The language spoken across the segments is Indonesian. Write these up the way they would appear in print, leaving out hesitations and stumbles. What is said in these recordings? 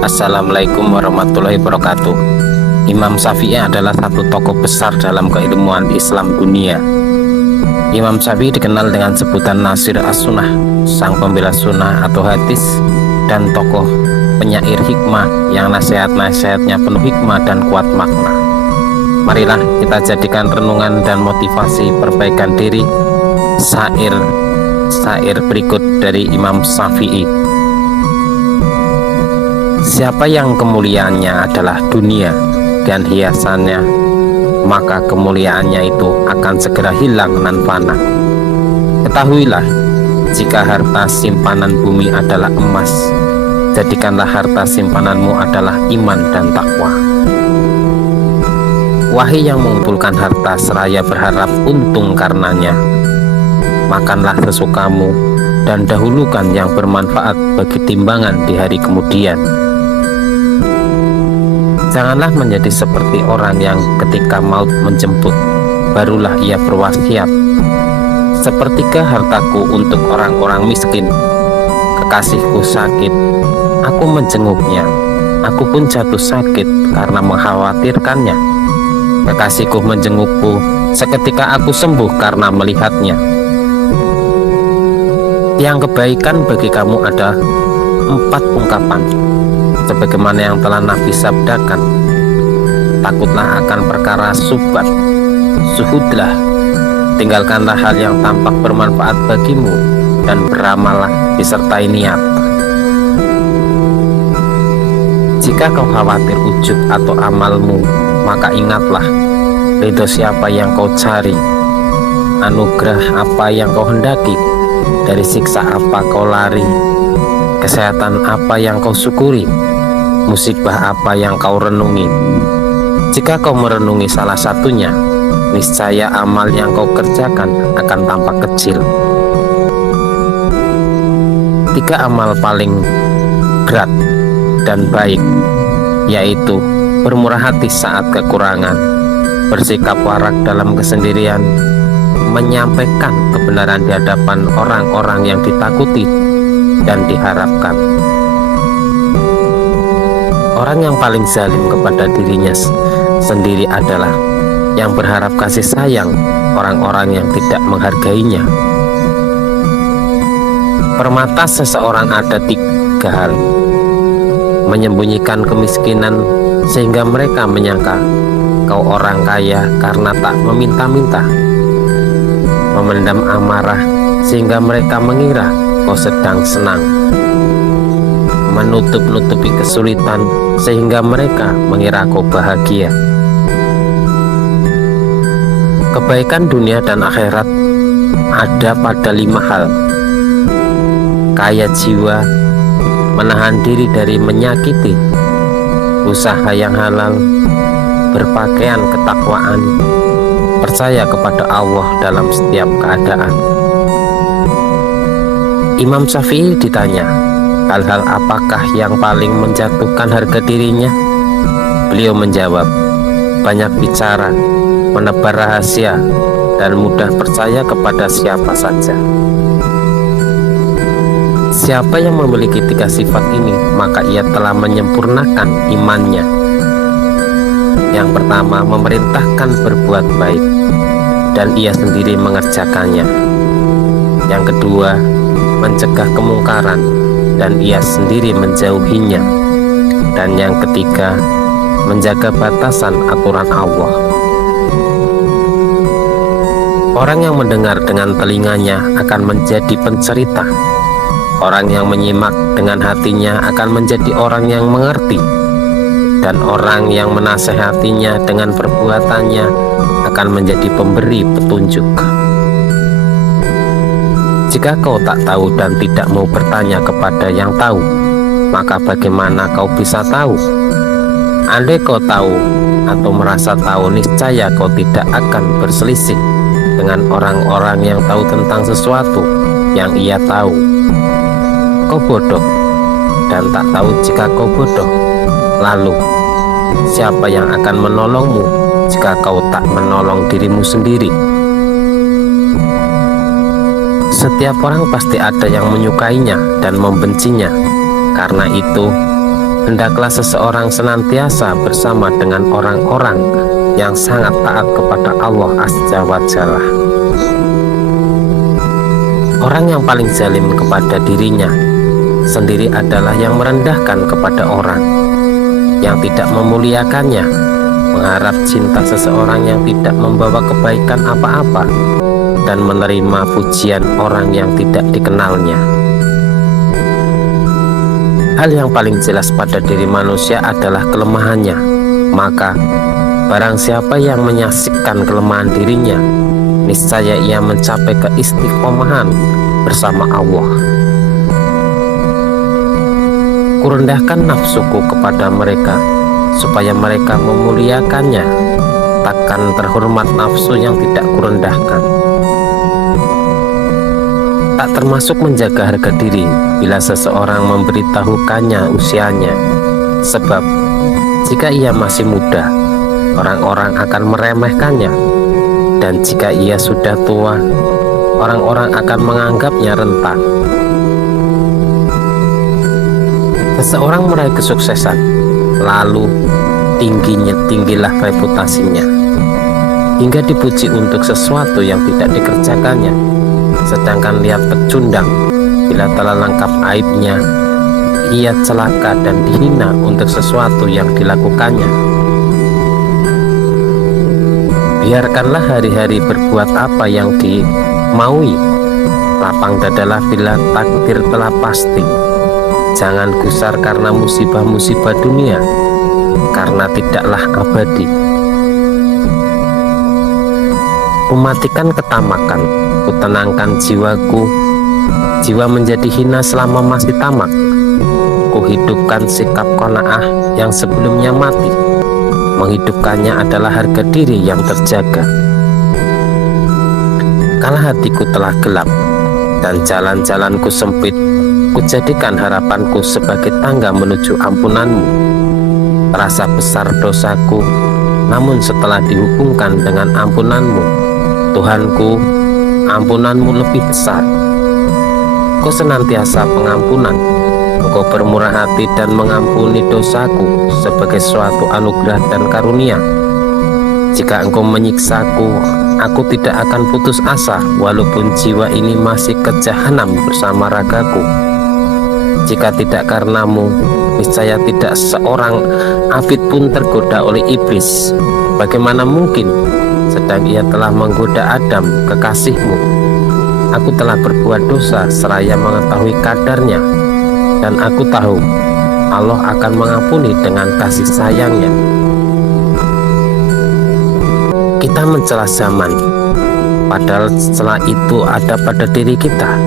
Assalamualaikum warahmatullahi wabarakatuh. Imam Syafi'i adalah satu tokoh besar dalam keilmuan Islam dunia. Imam Syafi'i dikenal dengan sebutan Nasir As-Sunnah, sang pembela sunnah atau hadis, dan tokoh penyair hikmah yang nasihat-nasihatnya penuh hikmah dan kuat makna. Marilah kita jadikan renungan dan motivasi perbaikan diri syair berikut dari Imam Syafi'i. Siapa yang kemuliaannya adalah dunia dan hiasannya, maka kemuliaannya itu akan segera hilang dan fana. Ketahuilah, jika harta simpanan bumi adalah emas, jadikanlah harta simpananmu adalah iman dan takwa. Wahai yang mengumpulkan harta seraya berharap untung karenanya, makanlah sesukamu dan dahulukan yang bermanfaat bagi timbangan di hari kemudian. Janganlah menjadi seperti orang yang ketika maut menjemput, barulah ia berwasiat, sepertiga hartaku untuk orang-orang miskin. Kekasihku sakit, aku menjenguknya, aku pun jatuh sakit karena mengkhawatirkannya. Kekasihku menjengukku, seketika aku sembuh karena melihatnya. Yang kebaikan bagi kamu ada 4 ungkapan, sebagaimana yang telah Nabi sabdakan. Takutlah akan perkara subhat, suhudlah, tinggalkanlah hal yang tampak bermanfaat bagimu, dan beramallah disertai niat. Jika kau khawatir ujub atau amalmu, maka ingatlah, ridho siapa yang kau cari, anugerah apa yang kau hendaki, dari siksa apa kau lari, kesehatan apa yang kau syukuri, musibah apa yang kau renungi. Jika kau merenungi salah satunya, niscaya amal yang kau kerjakan akan tampak kecil. 3 amal paling berat dan baik, yaitu bermurah hati saat kekurangan, bersikap warak dalam kesendirian, menyampaikan kebenaran di hadapan orang-orang yang ditakuti dan diharapkan. Orang yang paling zalim kepada dirinya sendiri adalah yang berharap kasih sayang orang-orang yang tidak menghargainya. Permata seseorang ada 3 hal: menyembunyikan kemiskinan sehingga mereka menyangka kau orang kaya karena tak meminta-minta, memendam amarah sehingga mereka mengira kau sedang senang, menutup-nutupi kesulitan sehingga mereka mengira kau bahagia. Kebaikan dunia dan akhirat ada pada 5 hal: kaya jiwa, menahan diri dari menyakiti, usaha yang halal, berpakaian ketakwaan, percaya kepada Allah dalam setiap keadaan. Imam Syafi'i ditanya, hal-hal apakah yang paling menjatuhkan harga dirinya? Beliau menjawab, banyak bicara, menebar rahasia, dan mudah percaya kepada siapa saja. Siapa yang memiliki 3 sifat ini, maka ia telah menyempurnakan imannya. Yang pertama, memerintahkan berbuat baik, dan ia sendiri mengerjakannya. Yang kedua, mencegah kemungkaran, dan ia sendiri menjauhinya. Dan yang ketiga, menjaga batasan aturan Allah. Orang yang mendengar dengan telinganya akan menjadi pencerita. Orang yang menyimak dengan hatinya akan menjadi orang yang mengerti. Dan orang yang menasehatinya dengan perbuatannya akan menjadi pemberi petunjuk. Jika kau tak tahu dan tidak mau bertanya kepada yang tahu, maka bagaimana kau bisa tahu? Andai kau tahu atau merasa tahu, niscaya kau tidak akan berselisih dengan orang-orang yang tahu tentang sesuatu yang ia tahu. Kau bodoh dan tak tahu jika kau bodoh. Lalu, siapa yang akan menolongmu jika kau tak menolong dirimu sendiri? Setiap orang pasti ada yang menyukainya dan membencinya. Karena itu, hendaklah seseorang senantiasa bersama dengan orang-orang yang sangat taat kepada Allah Azza wa Jalla. Orang yang paling zalim kepada dirinya sendiri adalah yang merendahkan kepada orang, yang tidak memuliakannya, mengharap cinta seseorang yang tidak membawa kebaikan apa-apa, dan menerima pujian orang yang tidak dikenalnya. Hal yang paling jelas pada diri manusia adalah kelemahannya. Maka barang siapa yang menyaksikan kelemahan dirinya, niscaya ia mencapai keistiqomahan bersama Allah. Kurendahkan nafsuku kepada mereka, supaya mereka memuliakannya. Takkan terhormat nafsu yang tidak kurendahkan. Tak termasuk menjaga harga diri bila seseorang memberitahukannya usianya. Sebab jika ia masih muda, orang-orang akan meremehkannya. Dan jika ia sudah tua, orang-orang akan menganggapnya renta. Seseorang meraih kesuksesan, lalu tinggilah reputasinya, hingga dipuji untuk sesuatu yang tidak dikerjakannya. Sedangkan lihat pecundang, bila telah lengkap aibnya, ia celaka dan dihina untuk sesuatu yang dilakukannya. Biarkanlah hari-hari berbuat apa yang dimaui. Lapang dadalah bila takdir telah pasti. Jangan gusar karena musibah-musibah dunia, karena tidaklah abadi. Kumatikan ketamakan, kutenangkan jiwaku. Jiwa menjadi hina selama masih tamak. Kuhidupkan sikap qanaah yang sebelumnya mati. Menghidupkannya adalah harga diri yang terjaga. Kala hatiku telah gelap dan jalan-jalanku sempit, kujadikan harapanku sebagai tangga menuju ampunanmu. Terasa besar dosaku, namun setelah dihubungkan dengan ampunanmu, Tuhanku, ampunanmu lebih besar. Kau senantiasa pengampunan. Engkau bermurah hati dan mengampuni dosaku sebagai suatu anugerah dan karunia. Jika engkau menyiksaku, aku tidak akan putus asa walaupun jiwa ini masih ke jahanam bersama ragaku. Jika tidak karenamu, niscaya tidak seorang abid pun tergoda oleh iblis. Bagaimana mungkin, sedang ia telah menggoda Adam, kekasihmu. Aku telah berbuat dosa seraya mengetahui kadarnya. Dan aku tahu Allah akan mengampuni dengan kasih sayangnya. Kita mencela zaman, padahal celah itu ada pada diri kita.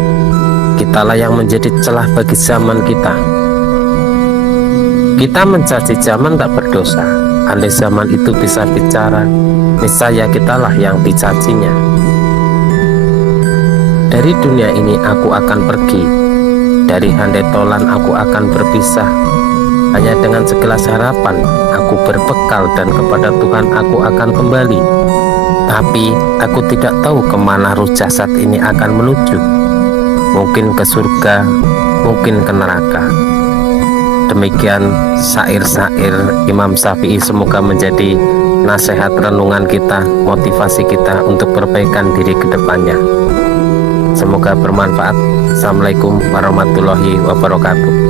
Kitalah yang menjadi celah bagi zaman kita. Kita mencaci zaman tak berdosa. Andai zaman itu bisa bicara, niscaya kitalah yang dicacinya. Dari dunia ini aku akan pergi. Dari handai tolan aku akan berpisah. Hanya dengan segelas harapan aku berbekal dan kepada Tuhan aku akan kembali. Tapi aku tidak tahu kemana ruh jasad ini akan menuju. Mungkin ke surga, mungkin ke neraka. Demikian syair-syair Imam Syafi'i, semoga menjadi nasihat renungan kita, motivasi kita untuk perbaikan diri ke depannya. Semoga bermanfaat. Assalamualaikum warahmatullahi wabarakatuh.